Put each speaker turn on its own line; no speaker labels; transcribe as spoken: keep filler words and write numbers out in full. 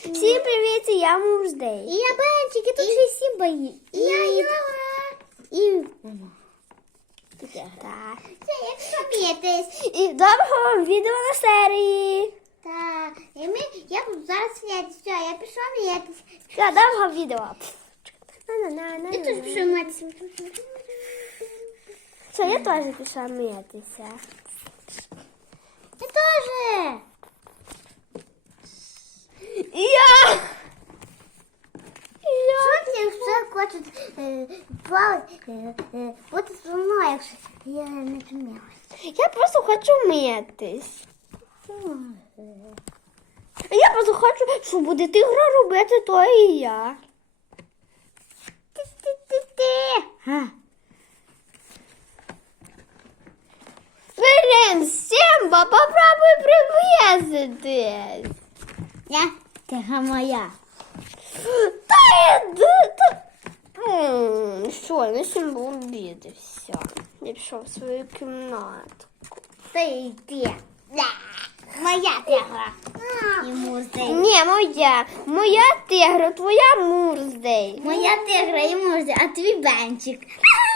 Всім привіт, я Мурздей.
І я Бенчик, і тут ще й Сімба є. І я Йога. І
Так.
це як смієтесь.
І доброго відео на серії.
Так, і ми, я буду зараз сміятися. Все, я пішла сміятися.
Все, доброго відео. На-на-на-на-на.
Я теж пішла сміятися.
Все, я теж пішла митися.
Я теж.
Я!
Що ти, якщо хочуть е, плавати, е, е, бути зі мною, якщо я не сміялася?
Я просто хочу митись. Я просто хочу, що буде тигра робити, то і я.
Ти-ти-ти-ти.
Блин, Сімба, попробуй приблизитись.
Я, тига моя.
Та йди, та... М, Що, на Сімба обідався. Я пішов в свою кімнату.
Ти йди. Моя тигра. Йому здає.
Ні, моя. Моя тигра, твоя Мурздей.
Моя тигра йому здає, а твій Бенчик.